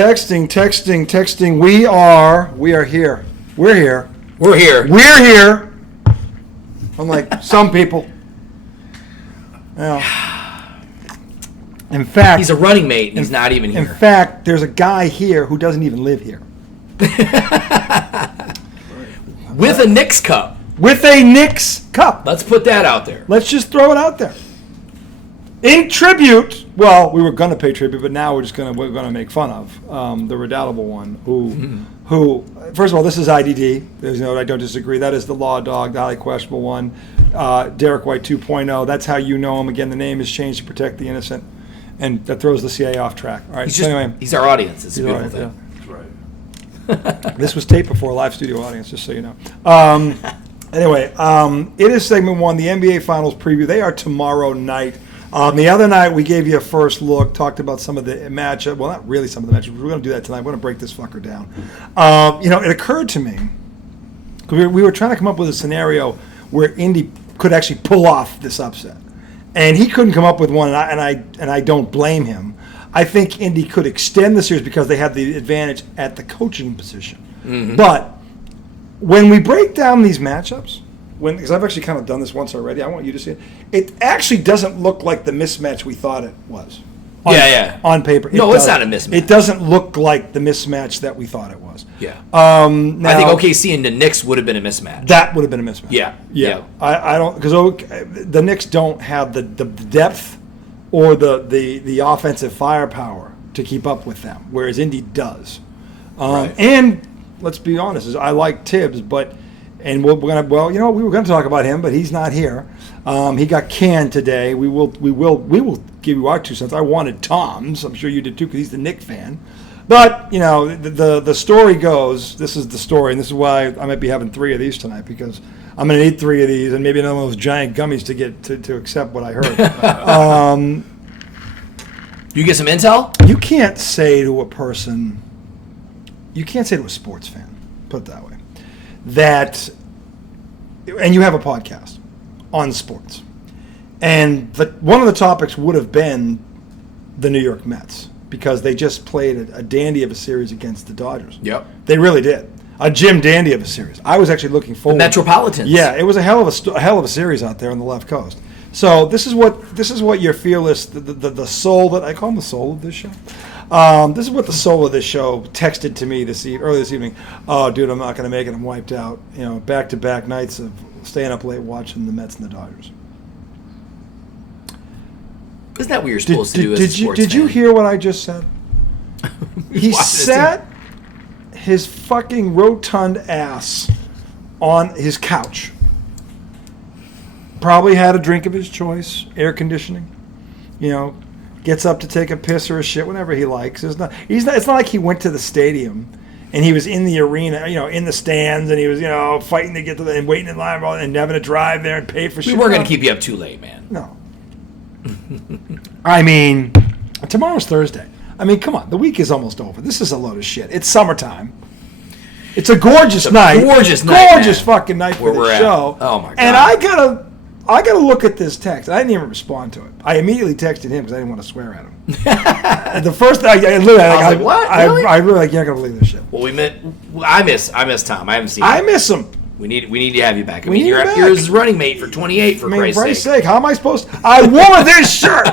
Texting. We are here. We're here. We're here. Unlike some people. Yeah. In fact, he's a running mate and he's not even here. In fact, there's a guy here who doesn't even live here. With a Knicks cup. With a Knicks cup. Let's put that out there. Let's just throw it out there. In tribute, well, we were going to pay tribute, but now we're gonna make fun of the redoubtable one who first of all, this is IDD. There's I don't disagree. That is the Law Dog, the highly questionable one. Derek White 2.0. That's how you know him. Again, the name is changed to protect the innocent, and that throws the CIA off track. All right. He's our audience. It's a beautiful thing. Yeah. That's right. This was taped before a live studio audience, just so you know. Anyway, it is segment 1, the NBA Finals preview. They are tomorrow night. The other night, we gave you a first look, talked about some of the matchup. Well, not really some of the matchups. We're going to do that tonight. We're going to break this fucker down. It occurred to me, because we were trying to come up with a scenario where Indy could actually pull off this upset. And he couldn't come up with one, and I don't blame him. I think Indy could extend the series because they have the advantage at the coaching position. Mm-hmm. But when we break down these matchups, because I've actually kind of done this once already, I want you to see it. It actually doesn't look like the mismatch we thought it was. On paper. It's not a mismatch. It doesn't look like the mismatch that we thought it was. Yeah. Now, I think OKC and the Knicks would have been a mismatch. That would have been a mismatch. Yeah. I don't, because the Knicks don't have the depth or the offensive firepower to keep up with them, whereas Indy does. Right. And let's be honest, I like Tibbs, but we were going to talk about him, but he's not here. He got canned today. We will give you our 2 cents. I wanted Tom's. I'm sure you did too, because he's the Knicks fan. But the story goes. This is the story, and this is why I might be having 3 of these tonight, because I'm going to need 3 of these and maybe another one of those giant gummies to get to accept what I heard. You get some intel? You can't say to a person. You can't say to a sports fan, put it that way, that, and you have a podcast on sports, and one of the topics would have been the New York Mets, because they just played a dandy of a series against the Dodgers. Yep. They really did. A Jim Dandy of a series. I was actually looking forward. The Metropolitans. Yeah, it was a hell of a series out there on the left coast. So this is what your fearless, the soul that I call him the soul of this show. This is what the soul of this show texted to me early this evening. Oh, dude, I'm not going to make it. I'm wiped out. Back-to-back nights of staying up late watching the Mets and the Dodgers. Isn't that what you're supposed to do as a sports fan? Did you hear what I just said? He sat his fucking rotund ass on his couch. Probably had a drink of his choice, air conditioning. Gets up to take a piss or a shit whenever he likes. It's not like he went to the stadium and he was in the arena, in the stands, and he was, fighting to get to and waiting in line and having to drive there and pay for shit. We weren't going to keep you up too late, man. No. I mean, tomorrow's Thursday. I mean, come on. The week is almost over. This is a load of shit. It's summertime. It's a gorgeous night. Gorgeous night. Gorgeous fucking night for the show. Oh, my God. And I gotta look at this text. I didn't even respond to it. I immediately texted him because I didn't want to swear at him. The first thing I was like, what? Really? I really you're not gonna believe this shit. Well, I miss Tom. I haven't seen him. I miss him. We need to have you back. You're his running mate for 28. For Christ's sake, how am I supposed to? I wore this shirt.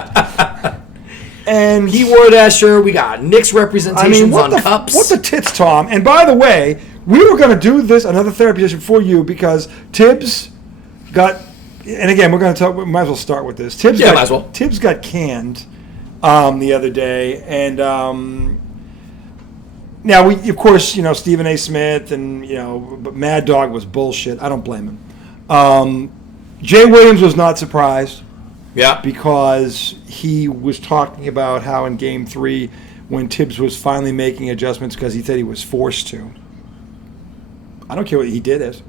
And he wore that shirt. We got Knicks representations on cups. What the tits, Tom? And by the way, we were going to do this, another therapy session for you, because Tibbs got, and again, we're going to talk, we might as well start with this. Tibbs got canned the other day, and now, of course, Stephen A. Smith and, but Mad Dog was bullshit. I don't blame him. Jay Williams was not surprised. Yeah. Because he was talking about how in Game 3, when Tibbs was finally making adjustments because he said he was forced to. I don't care what he did it.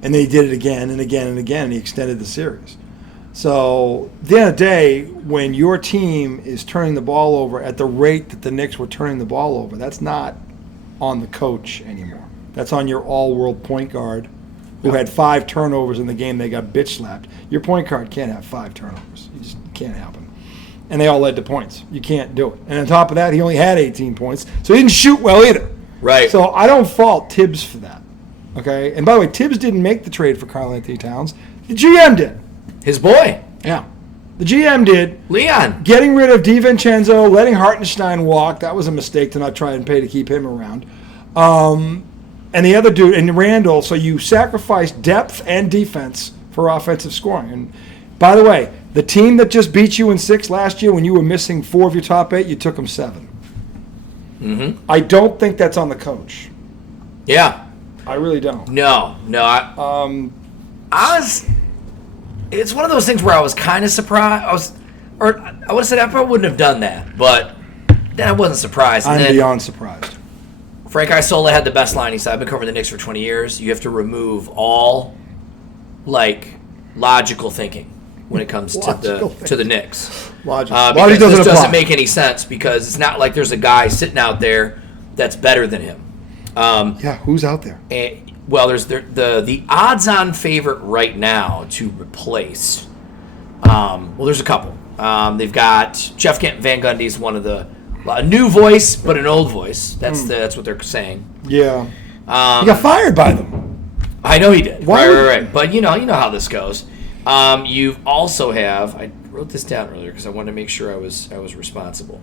And then he did it again and again and again, and he extended the series. So, at the end of the day, when your team is turning the ball over at the rate that the Knicks were turning the ball over, that's not on the coach anymore. That's on your all-world point guard who had 5 turnovers in the game they got bitch slapped. Your point guard can't have 5 turnovers. It just can't happen. and they all led to points. You can't do it. And on top of that, he only had 18 points, so he didn't shoot well either. Right. So I don't fault Tibbs for that. Okay? And by the way, Tibbs didn't make the trade for Karl-Anthony Towns. The GM did. His boy. Yeah. The GM did. Leon. Getting rid of DiVincenzo, letting Hartenstein walk, that was a mistake to not try and pay to keep him around. And the other dude, and Randall, so you sacrificed depth and defense for offensive scoring. And by the way, the team that just beat you in 6 last year when you were missing 4 of your top 8, you took them 7. Mm-hmm. I don't think that's on the coach. Yeah. I really don't. No. It's one of those things where I was kind of surprised. I would have said I probably wouldn't have done that, but then I wasn't surprised. I'm beyond surprised. Frank Isola had the best line. He said, I've been covering the Knicks for 20 years. You have to remove all, logical thinking when it comes to the Knicks. Logic doesn't make any sense because it's not like there's a guy sitting out there that's better than him. Who's out there? There's the odds-on favorite right now to replace. There's a couple. They've got Jeff Van Gundy's one of a new voice, but an old voice. That's what they're saying. Yeah. He got fired by them. I know he did. Why Right. But you know how this goes. You also have. I wrote this down earlier because I wanted to make sure I was responsible.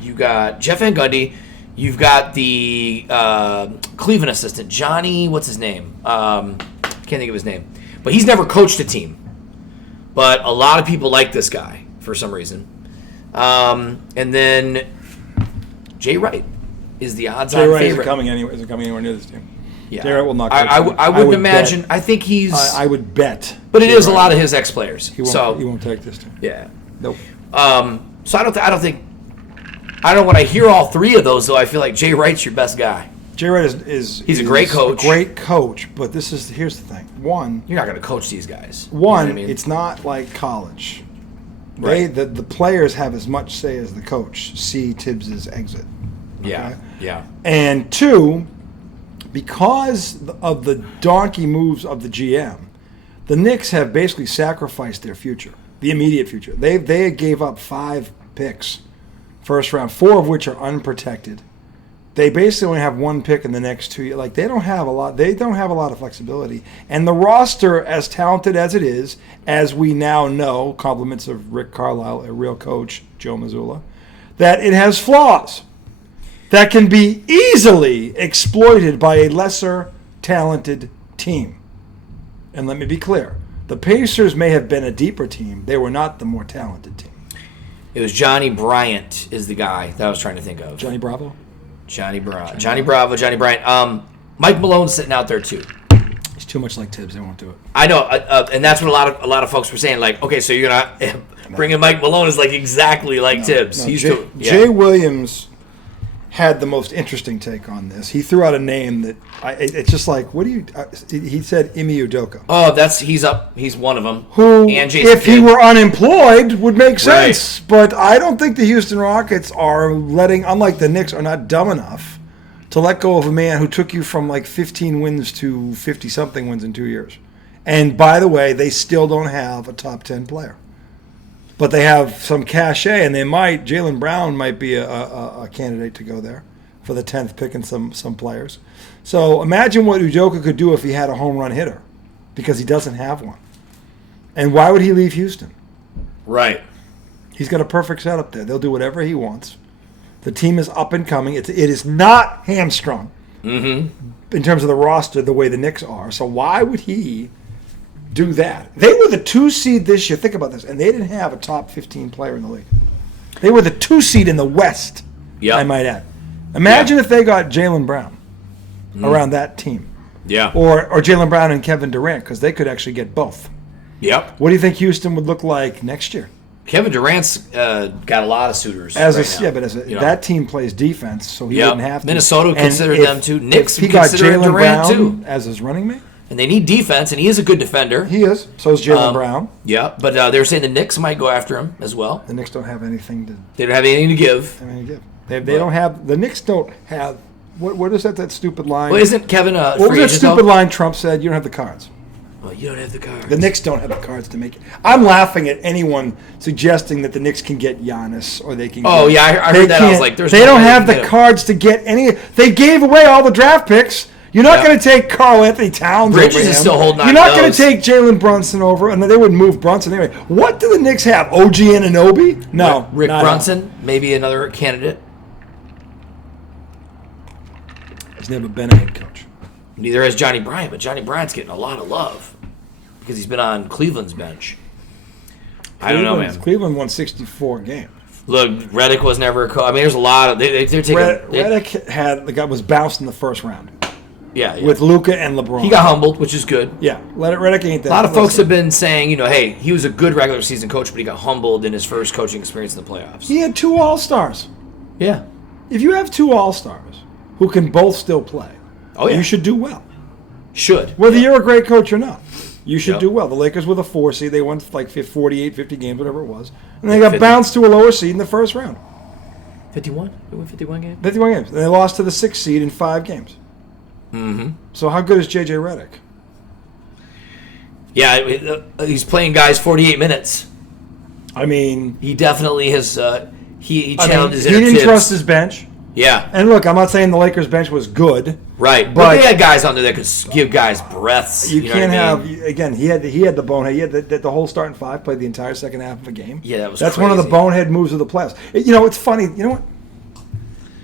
You got Jeff Van Gundy. You've got the Cleveland assistant, Johnny. What's his name? Can't think of his name. But he's never coached a team. But a lot of people like this guy for some reason. And then Jay Wright is the odds-on favorite. Jay Wright isn't coming anywhere near this team. Yeah. Jay Wright will not coach. I would imagine. Bet. I think he's. I would bet. But it is a lot of his ex-players. He won't take this team. Yeah. Nope. So I don't think. I don't know when I hear all three of those though. I feel like Jay Wright's your best guy. Jay Wright is a great coach. A great coach, but here's the thing. One, you're not going to coach these guys. One, you know what I mean? It's not like college. Right. The players have as much say as the coach. See Tibbs' exit. Okay? Yeah. And two, because of the donkey moves of the GM, the Knicks have basically sacrificed their future, the immediate future. They gave up 5 picks, first round, 4 of which are unprotected. They basically only have 1 pick in the next 2 years. They don't have a lot. They don't have a lot of flexibility. And the roster, as talented as it is, as we now know, compliments of Rick Carlisle, a real coach, Joe Mazzulla, that it has flaws that can be easily exploited by a lesser talented team. And let me be clear: the Pacers may have been a deeper team. They were not the more talented team. It was Johnny Bryant is the guy that I was trying to think of. Johnny Bravo. Johnny Bryant. Mike Malone's sitting out there too. He's too much like Tibbs. They won't do it. I know, and that's what a lot of folks were saying. Like, okay, so you're gonna bring in Mike Malone is like exactly like Tibbs. No, Jay Williams had the most interesting take on this. He threw out a name that it's just like, what do you? He said Ime Udoka. Oh, he's one of them. Who, and Jason if he were unemployed, would make sense. Right. But I don't think the Houston Rockets are letting, unlike the Knicks, are not dumb enough to let go of a man who took you from like 15 wins to 50-something wins in 2 years. And by the way, they still don't have a top 10 player. But they have some cachet, and Jaylen Brown might be a candidate to go there for the 10th pick and some players. So imagine what Udoka could do if he had a home run hitter, because he doesn't have one. And why would he leave Houston? Right. He's got a perfect setup there. They'll do whatever he wants. The team is up and coming. It is not hamstrung in terms of the roster the way the Knicks are. So why would he do that? They were the 2 seed this year. Think about this. And they didn't have a top 15 player in the league. They were the 2 seed in the West, I might add. Imagine if they got Jaylen Brown around that team. Yeah. Or Jaylen Brown and Kevin Durant, because they could actually get both. Yep. What do you think Houston would look like next year? Kevin Durant's got a lot of suitors. That team plays defense, so he didn't have to. Minnesota considered them too. Knicks he got considered Jaylen Durant Brown too as his running mate. And they need defense, and he is a good defender. He is. So is Jaylen Brown. Yeah, but they were saying the Knicks might go after him as well. The Knicks don't have anything to. They don't have anything to give. They don't have. The Knicks don't have. What is that stupid line? Well, isn't Kevin What was that stupid line Trump said? You don't have the cards. Well, you don't have the cards. The Knicks don't have the cards to make it. I'm laughing at anyone suggesting that the Knicks can get Giannis or they can. Oh, get, yeah, I heard that. I was like, they don't have the cards to get any. They gave away all the draft picks. You're not going to take Karl Anthony Towns Bridges over him. is still holding on. You're not going to take Jalen Brunson over, and they would move Brunson anyway. What do the Knicks have? OG Anunoby? No. Rick Brunson, maybe another candidate. He's never been a head coach. Neither has Johnny Bryant, but Johnny Bryant's getting a lot of love because he's been on Cleveland's bench. I don't know, man. Cleveland won 64 games. Look, Redick was never a coach. I mean, there's a lot of they're taking. Redick was bounced in the first round. Yeah. With Luka and LeBron. He got humbled, which is good. Yeah, Redick ain't that. A lot of folks have been saying, hey, he was a good regular season coach, but he got humbled in his first coaching experience in the playoffs. He had 2 All-Stars. Yeah. If you have 2 All-Stars who can both still play, you should do well. Whether you're a great coach or not. You should do well. The Lakers were the 4 seed. They won like 48, 50 games, whatever it was. And they got 50. Bounced to a lower seed in the first round. 51? They won 51 games? 51 games. And they lost to the 6th seed in 5 games. Mm-hmm. So how good is J.J. Redick? Yeah, he's playing guys 48 minutes. I mean... He definitely has... He challenged his inner He didn't Tibbs. trust his bench. Yeah. And look, I'm not saying the Lakers bench was good. Right. But they had guys on there that could give guys breaths. You can't have... Again, he had the bonehead. He had the whole starting 5 played the entire second half of a game. Yeah, That's crazy. One of the bonehead moves of the playoffs. It's funny. You know what?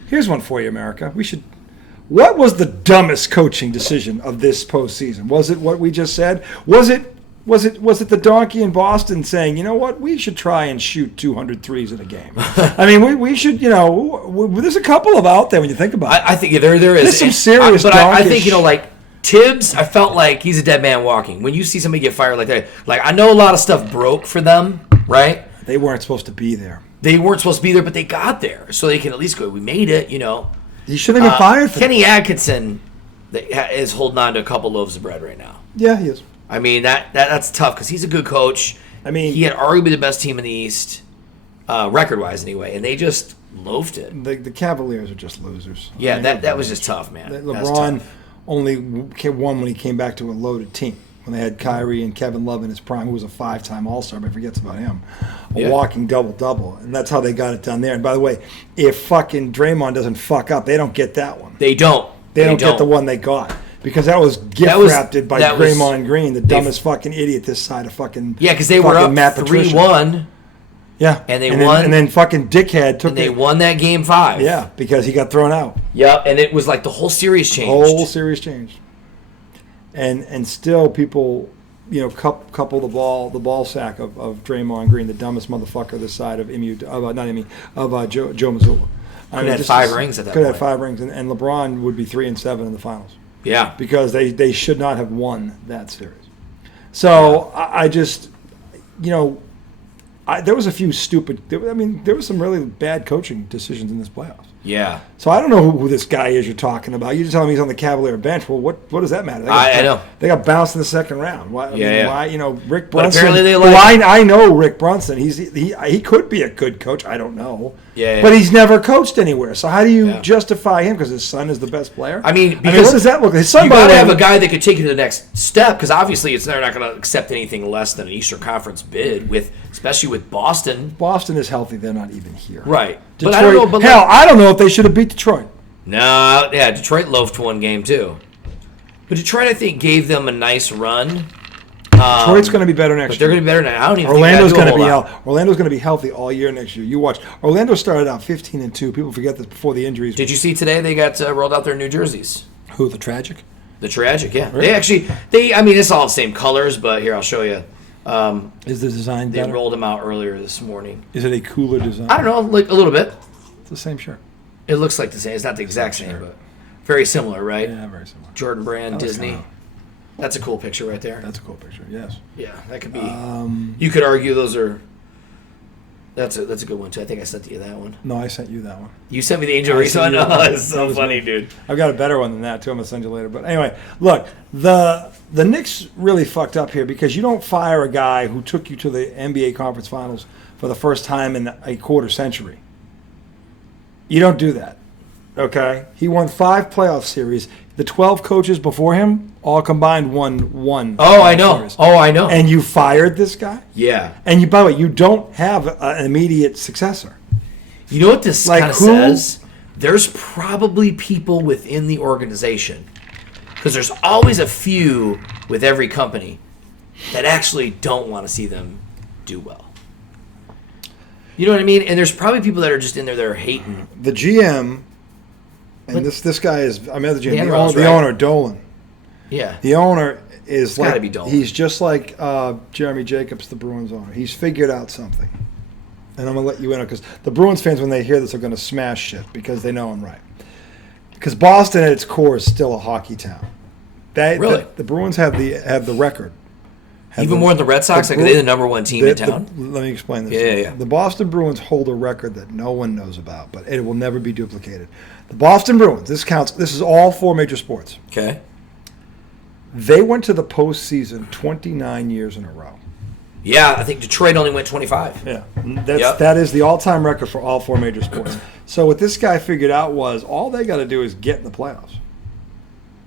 Here's one for you, America. What was the dumbest coaching decision of this postseason? Was it what we just said? Was it the donkey in Boston saying, you know what, we should try and shoot 200 threes in a game? I mean, we should, there's a couple of out there when you think about it. I think there is. There's some serious But I think, like Tibbs, I felt like he's a dead man walking. When you see somebody get fired like that, like I know a lot of stuff broke for them, right? They weren't supposed to be there. They weren't supposed to be there, but they got there. So they can at least go, we made it, He shouldn't have been fired for Kenny Atkinson is holding on to a couple loaves of bread right now. Yeah, he is. I mean, that's tough because he's a good coach. I mean, he had arguably the best team in the East, record-wise anyway, and they just loafed it. The Cavaliers are just losers. Yeah, that was just tough, man. LeBron only won when he came back to a loaded team. When they had Kyrie and Kevin Love in his prime, who was a 5-time All-Star, but forgets about him. A walking double-double. And that's how they got it done there. And by the way, if fucking Draymond doesn't fuck up, they don't get that one. They don't. They don't get the one they got. Because that was gift-wrapped by Draymond Green, the dumbest fucking idiot this side of fucking Yeah, because they were up 3-1. Yeah. And they won. And then fucking dickhead took it. And they won that game 5. Yeah, because he got thrown out. Yeah, and it was like the whole series changed. The whole series changed. And still people, couple the ball sack of Draymond Green, the dumbest motherfucker this side of Joe Mazzulla. Could have had 5 rings at that point. Could have had 5 rings, and LeBron would be 3-7 in the finals. Yeah. Because they should not have won that series. So I just, there was a few there was some really bad coaching decisions in this playoffs. Yeah. So I don't know who this guy is you're talking about. You just tell him he's on the Cavalier bench. Well, what does that matter? I know. They got bounced in the second round. Why? Why? Rick Brunson. But apparently they I know Rick Brunson. He could be a good coach. I don't know. Yeah. But he's never coached anywhere. So how do you justify him? Because his son is the best player. I mean, what does that look like? His son, you got to have a guy that could take you to the next step. Because obviously, they're not going to accept anything less than an Eastern Conference bid, especially with Boston. Boston is healthy. They're not even here. Right. Detroit, but I don't know. I don't know if they should have beat Detroit. No, yeah, Detroit loafed one game too. But Detroit, I think, gave them a nice run. Detroit's going to be better next year. They're going to be better now. I don't even Orlando's think Orlando's going to be healthy all year next year. You watch. Orlando started out 15-2. People forget this before the injuries. Did you see today they got rolled out their new jerseys? Who, the Tragic? The Tragic, yeah. Really? It's all the same colors, but here, I'll show you. Is the design better? They rolled them out earlier this morning. Is it a cooler design? I don't know, like a little bit. It's the same shirt. It looks like the same. It's not the exact same, but very similar, right? Yeah, very similar. Jordan Brand, Disney. That's a cool picture right there. That's a cool picture, yes. Yeah, that could be. You could argue those are. That's a good one too. I think I sent you that one. No, I sent you that one. You sent me the Angel Reese one? Oh, it's so funny, dude. I've got a better one than that too. I'm gonna send you later. But anyway, look, the Knicks really fucked up here because you don't fire a guy who took you to the NBA Conference Finals for the first time in a quarter century. You don't do that. Okay, he won 5 playoff series. The 12 coaches before him all combined won 1. Oh, I know. Series. Oh, I know. And you fired this guy? Yeah. And by the way, you don't have an immediate successor. You know what this Like kind of who? says? There's probably people within the organization, because there's always a few with every company that actually don't want to see them do well. You know what I mean? And there's probably people that are just in there that are hating. The GM, and this guy is, I mean, the GM, the right? owner, Dolan. Yeah. The owner is It's like, gotta be Dolan. he's just like Jeremy Jacobs, the Bruins owner. He's figured out something. And I'm going to let you in on, because the Bruins fans, when they hear this, are going to smash shit because they know I'm right. Because Boston at its core is still a hockey town. Really? The Bruins have the record. Even more than the Red Sox? Like, are they the number one team in town? Let me explain this. Yeah. The Boston Bruins hold a record that no one knows about, but it will never be duplicated. The Boston Bruins, this counts, this is all 4 major sports. Okay. They went to the postseason 29 years in a row. Yeah, I think Detroit only went 25. Yeah, that is the all-time record for all 4 major sports. So what this guy figured out was all they got to do is get in the playoffs.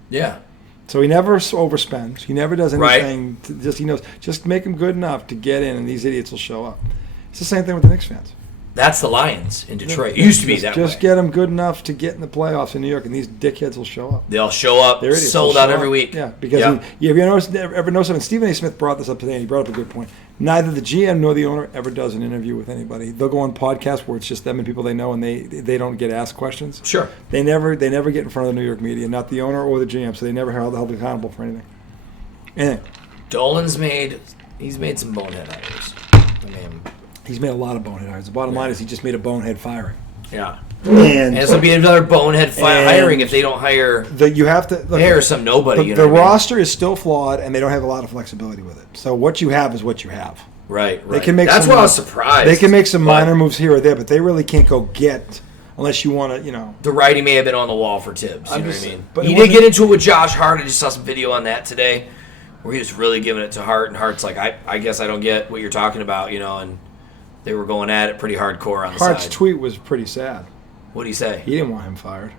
Yeah. So he never overspends. He never does Right. anything. He knows just make them good enough to get in, and these idiots will show up. It's the same thing with the Knicks fans. That's the Lions in Detroit. It used to be that way. Just get them good enough to get in the playoffs in New York, and these dickheads will show up. They'll show up, They're idiots. sold They'll out show every up. week. Yeah, because Yep. have you ever noticed something? Stephen A. Smith brought this up today, and he brought up a good point. Neither the GM nor the owner ever does an interview with anybody. They'll go on podcasts where it's just them and people they know, and they don't get asked questions. Sure. They never get in front of the New York media, not the owner or the GM, so they never held accountable for anything. Anything. Dolan's made some bonehead hires. I mean, He's made a lot of bonehead hires. The bottom line is he just made a bonehead firing. yeah. And this will be another bonehead hiring if they don't hire. You have to hire some nobody. The roster is still flawed, and they don't have a lot of flexibility with it. So what you have is what you have. Right. They can make. That's why I was surprised. They can make some minor moves here or there, but they really can't go get unless you want to, The writing may have been on the wall for Tibbs. You know what I mean? but He it did wasn't- get into it with Josh Hart. I just saw some video on that today where he was really giving it to Hart, and Hart's like, I guess I don't get what you're talking about, and they were going at it pretty hardcore on the Hart's side. tweet was pretty sad. What did he say? He didn't want him fired.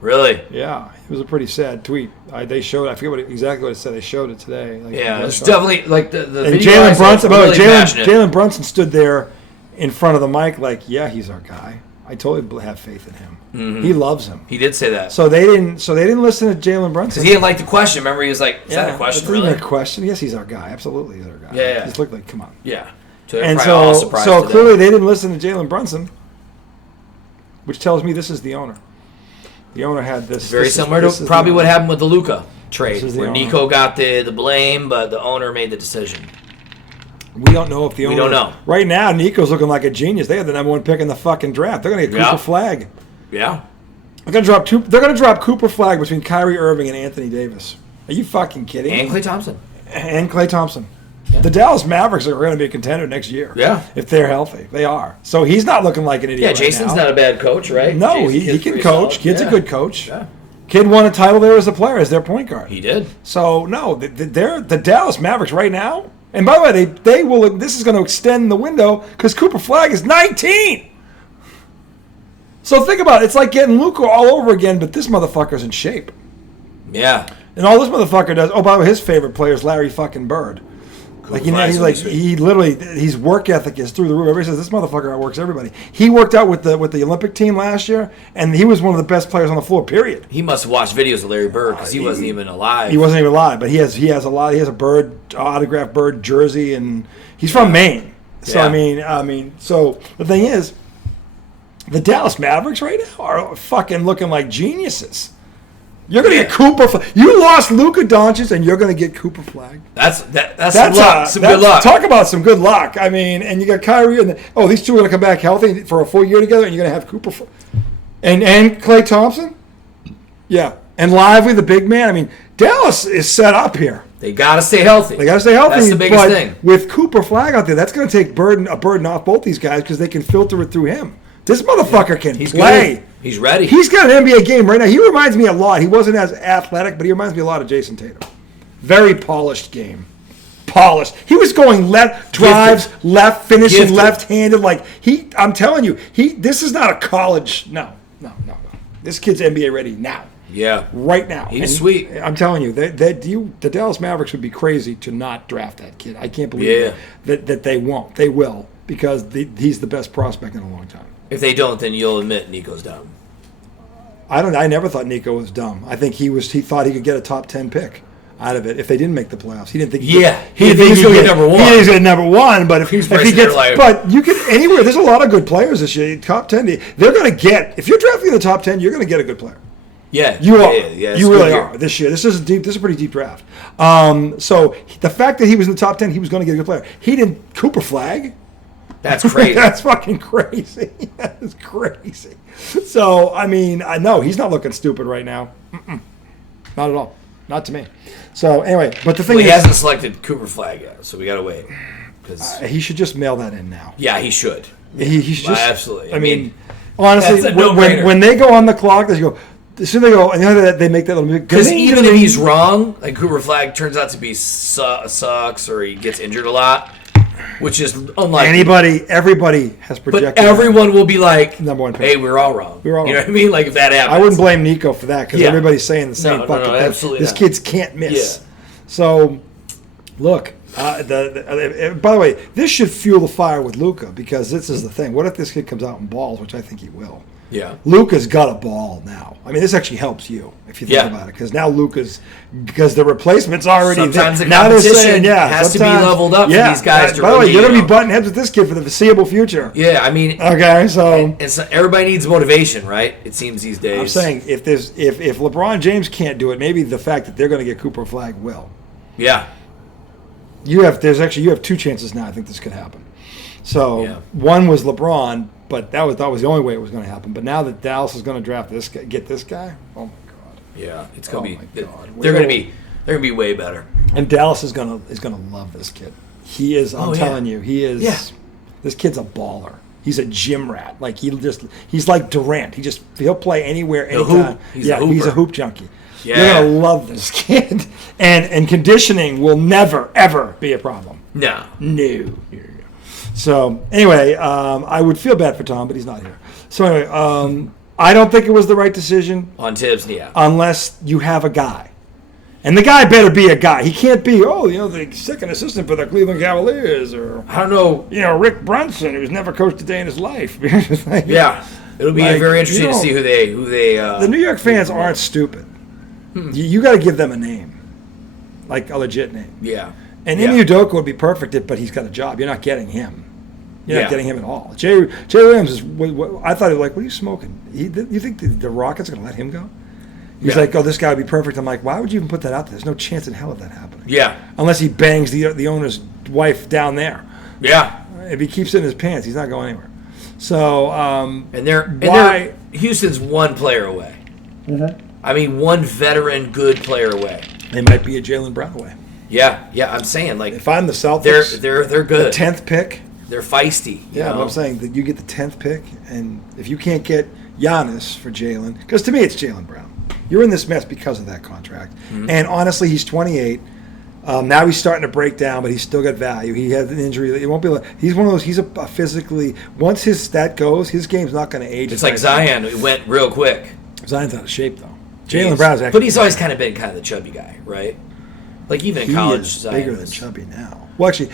Really? Yeah, it was a pretty sad tweet. They showed. I forget exactly what it said. They showed it today. Yeah, it's definitely like the And video. Jalen I saw Brunson. was really passionate. Jalen Brunson stood there in front of the mic like, "Yeah, he's our guy. I totally have faith in him. Mm-hmm. He loves him." He did say that. So they didn't listen to Jalen Brunson. Because he didn't like the question. Remember, he was like, "Is that a question, It's not even really?" a question. Yes, he's our guy. Absolutely, he's our guy. Yeah. Just looked like, come on. Yeah. So And probably all so surprised to clearly them. they didn't listen to Jalen Brunson, which tells me this is the owner. The owner had this. Very similar to probably what happened with the Luka trade, This is the where owner. Nico got the blame, but the owner made the decision. We don't know if the owner. We don't know. Right now, Nico's looking like a genius. They had the number 1 pick in the fucking draft. They're going to get Yeah. Cooper Flagg. Yeah. They're going to drop Cooper Flagg between Kyrie Irving and Anthony Davis. Are you fucking kidding me? And Klay Thompson. And Klay Thompson. The Dallas Mavericks are going to be a contender next year. Yeah. If they're healthy. They are. So he's not looking like an idiot. Yeah, right Jason's now. not a bad coach, right? No, Jason he Kidd's can pretty coach. solid. Kid's Yeah. a good coach. Yeah. Kid won a title there as a player, as their point guard. He did. So no, they're the Dallas Mavericks right now. And by the way, they will. This is going to extend the window because Cooper Flagg is 19. So think about it. It's like getting Luka all over again, but this motherfucker's in shape. Yeah. And all this motherfucker does. Oh, by the way, his favorite player is Larry fucking Bird. Like his work ethic is through the roof. Everybody says this motherfucker outworks everybody. He worked out with the Olympic team last year, and he was one of the best players on the floor. Period. He must have watched videos of Larry Bird because he wasn't even alive. He wasn't even alive, but he has a lot. He has a Bird autographed Bird jersey, and he's from Maine. So Yeah. I mean, so the thing is, the Dallas Mavericks right now are fucking looking like geniuses. You're going to get Cooper. You lost Luka Doncic, and you're going to get Cooper Flagg. That's good luck. Some good luck. Talk about some good luck. I mean, and you got Kyrie, and these two are going to come back healthy for a full year together, and you're going to have Cooper and Klay Thompson. Yeah, and Lively, the big man. I mean, Dallas is set up here. They got to stay healthy. That's the biggest thing. With Cooper Flagg out there, that's going to take a burden off both these guys because they can filter it through him. This motherfucker can play. Good. He's ready. He's got an NBA game right now. He reminds me a lot. He wasn't as athletic, but he reminds me a lot of Jason Tatum. Very polished game. Polished. He was going left, drives, left, finishing left-handed. I'm telling you, this is not a college. No. This kid's NBA ready now. Yeah. Right now. He's sweet. I'm telling you, the Dallas Mavericks would be crazy to not draft that kid. I can't believe that they won't. They will, because he's the best prospect in a long time. If they don't, then you'll admit Nico's dumb. I never thought Nico was dumb. I think he thought he could get a top 10 pick out of it if they didn't make the playoffs. He didn't think. He didn't think he was going to get number one. He didn't get number one, but if he gets, but you can anywhere. There's a lot of good players this year. Top 10, they're going to get. If you're drafting in the top 10, you're going to get a good player. Yeah, you are. Yeah, you really are this year. This is deep. This is a pretty deep draft. So the fact that he was in the top 10, he was going to get a good player. He didn't. Cooper Flagg. That's crazy. That's fucking crazy. That is crazy. So I mean, I know he's not looking stupid right now. Not at all. Not to me. So anyway, but the thing is, he hasn't selected Cooper Flagg yet, so we gotta wait. He should just mail that in now. Yeah, he should. He should just. Absolutely. I mean, honestly, when they go on the clock, they go. As soon as they go, and they make that little. Because even if he's wrong, like Cooper Flagg turns out to be sucks or he gets injured a lot, which is unlikely. Everybody has projected. But everyone will be like, number one pick. Hey, we're all wrong. We're all you know what I mean? Like if that happens. I wouldn't blame Nico for that because everybody's saying the same fucking thing. Absolutely this kid's can't miss. Yeah. So, look. By the way, this should fuel the fire with Luka because this is the thing. What if this kid comes out and balls, which I think he will? Yeah. Luka's got a ball now. I mean, this actually helps you if you think about it, because now because the replacement's already sometimes there. The competition has to be leveled up for these guys. By the way, you're going to be butting heads with this kid for the foreseeable future. Yeah, I mean, okay, so everybody needs motivation, right? It seems these days. I'm saying if LeBron James can't do it, maybe the fact that they're going to get Cooper Flagg will. Yeah. You have two chances now. I think this could happen. So one was LeBron. But that was the only way it was going to happen. But now that Dallas is going to draft this guy, get this guy, oh my god! Yeah, it's going to be. They're going to be way better. And Dallas is going to love this kid. He is. I'm telling you, he is. Yeah. This kid's a baller. He's a gym rat. Like he's like Durant. He'll play anywhere, anytime. He's a hoop junkie. Yeah. You're going to love this kid. And conditioning will never ever be a problem. No. So, anyway, I would feel bad for Tom, but he's not here. So, anyway, I don't think it was the right decision. On Tibbs, yeah. Unless you have a guy. And the guy better be a guy. He can't be, the second assistant for the Cleveland Cavaliers, or, I don't know. Rick Brunson, who's never coached a day in his life. Yeah. It'll be very interesting to see who they. The New York fans aren't stupid. You got to give them a name. Like a legit name. Yeah. And Ime Udoka would be perfect, but he's got a job. You're not getting him. You're not getting him at all. Jay Williams is. I thought, what are you smoking? You think the Rockets are going to let him go? He's like, this guy would be perfect. I'm like, why would you even put that out there? There's no chance in hell of that happening. Yeah. Unless he bangs the owner's wife down there. Yeah. If he keeps it in his pants, he's not going anywhere. So. And Houston's one player away. Mm-hmm. I mean, one veteran good player away. They might be a Jaylen Brown away. Yeah. I'm saying, like, if I'm the Celtics, they're good. The 10th pick. They're feisty. Yeah, but I'm saying that you get the 10th pick, and if you can't get Giannis for Jaylen, because to me it's Jaylen Brown. You're in this mess because of that contract. Mm-hmm. And honestly, he's 28. Now he's starting to break down, but he's still got value. He had an injury. It won't be. He's one of those. He's a physically. Once his stat goes, his game's not going to age. It's like Zion. It went real quick. Zion's out of shape though. Jaylen Brown's actually. But he's always kind of been the chubby guy, right? Like even in college, he's Zion bigger than chubby now. Well, actually,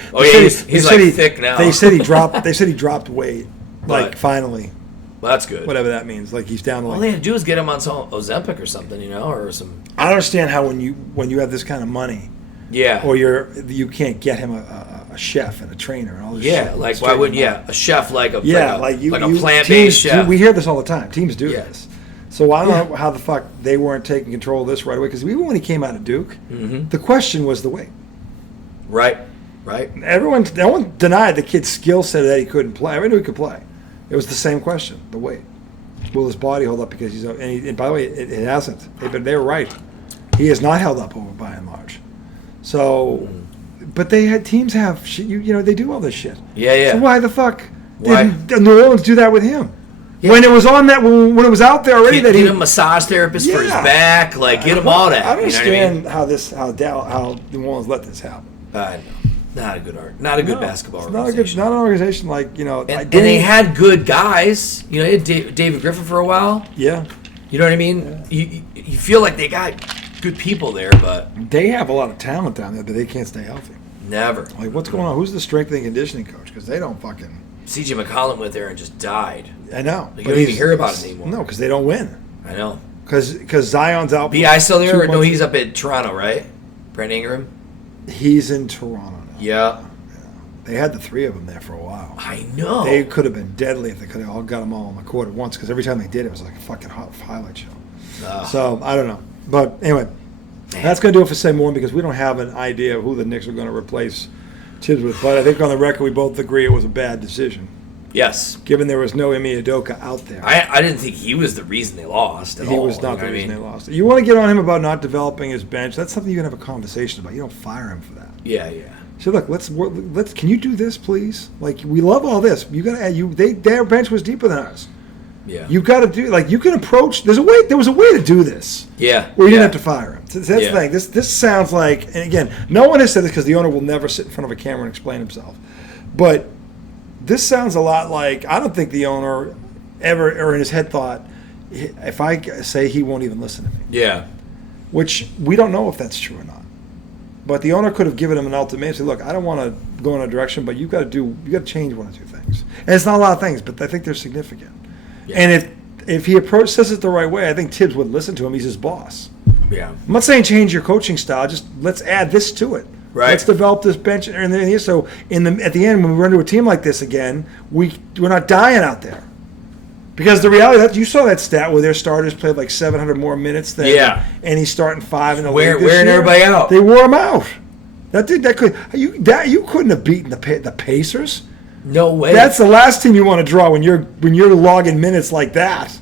he's like thick now. They said he dropped. They said he dropped weight. Like finally. Well, that's good. Whatever that means. Like he's down to all they had to do is get him on some Ozempic or something, or some. I don't understand how when you have this kind of money. Yeah. Or you can't get him a chef and a trainer and all this shit. Yeah, like why wouldn't a chef like a plant-based teams, chef? We hear this all the time. Teams do this. So I don't know how the fuck they weren't taking control of this right away, because even when he came out of Duke, the question was the weight. Right. No one denied the kid's skill set that he couldn't play. Everyone knew he could play. It was the same question, the weight. Will his body hold up? Because and by the way, it hasn't. They were right. He has not held up over by and large. So, but teams have shit. They do all this shit. Yeah. So why the fuck didn't New Orleans do that with him? Yeah. When it was on that, when it was out there already, get him a massage therapist for his back, get him all that. I don't understand how New Orleans let this happen. I know. Not a good basketball organization. Not an organization like And they had good guys. They had David Griffin for a while. Yeah. You know what I mean? You feel like they got good people there, but They have a lot of talent down there, but they can't stay healthy. never. Like, what's going on? Who's the strength and conditioning coach? Because they don't fucking... CJ McCollum went there and just died. I know. Like, you don't even hear about it anymore. No, because they don't win. I know. Because Zion's out. BI still there? Or no, 2 he's up at Toronto, right? Brent Ingram? He's in Toronto now. Yeah. They had the 3 of them there for a while. I know. They could have been deadly if they could have all got them all on the court at once, because every time they did, it was like a fucking hot highlight show. So, I don't know. But anyway, that's going to do it for segment 1, because we don't have an idea of who the Knicks are going to replace Tibbs with. But I think on the record, we both agree it was a bad decision, Yes. given there was no Ime Udoka out there. I didn't think he was the reason they lost at all. He was not you know the what I reason mean? they lost. You want to get on him about not developing his bench? That's something you can have a conversation about. You don't fire him for that. Yeah. So look, let's. Can you do this, please? Like, we love all this. You got to add. Their bench was deeper than ours. Yeah. You got to do, like, you can approach. There was a way to do this. Yeah. Where you didn't have to fire him. So that's the thing. This sounds like, and again, no one has said this because the owner will never sit in front of a camera and explain himself. But this sounds a lot like, I don't think the owner ever, or in his head, thought, if I say, he won't even listen to me. Yeah. Which we don't know if that's true or not. But the owner could have given him an ultimatum. Say, look, I don't want to go in a direction, but you got to change 1 or 2 things. And it's not a lot of things, but I think they're significant. Yeah. And if he says it the right way, I think Tibbs would listen to him. He's his boss. Yeah. I'm not saying change your coaching style. Just let's add this to it. Right. Let's develop this bench. And so at the end, when we run into a team like this again, we're not dying out there. Because the reality that you saw that stat where their starters played like 700 more minutes than and he's starting 5 in the league this wearing year. everybody out. They wore him out. You couldn't have beaten the Pacers. No way. That's the last team you want to draw when you're logging minutes like that.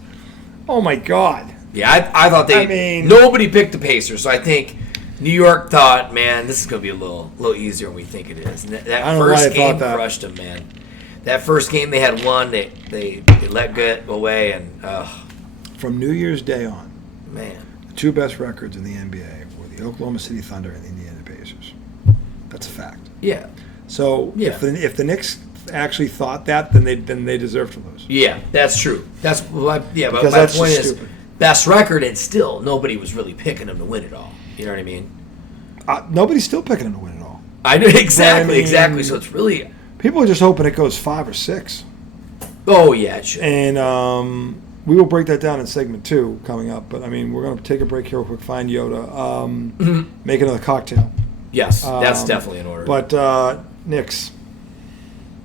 Oh my God. Yeah, I thought nobody picked the Pacers, so I think New York thought, man, this is going to be a little easier than we think it is. And that first game crushed them, man. That first game they had won, they let go away, and from New Year's Day on, man, the 2 best records in the NBA were the Oklahoma City Thunder and the Indiana Pacers. That's a fact. Yeah. So if the Knicks actually thought that, then they deserve to lose. Yeah, that's true. But my that's point is, stupid. Best record, and still nobody was really picking them to win it all. You know what I mean? Nobody's still picking them to win it all. I know exactly. So it's really. People are just hoping it goes 5 or 6. Oh, yeah, it should. And we will break that down in segment 2 coming up. But, we're going to take a break here real quick, find Yoda, make another cocktail. Yes, that's definitely in order. But, Knicks.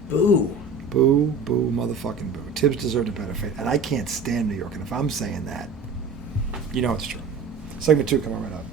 Boo. Boo, boo, motherfucking boo. Tibbs deserved a better fate. And I can't stand New York. And if I'm saying that, you know it's true. Segment 2 coming right up.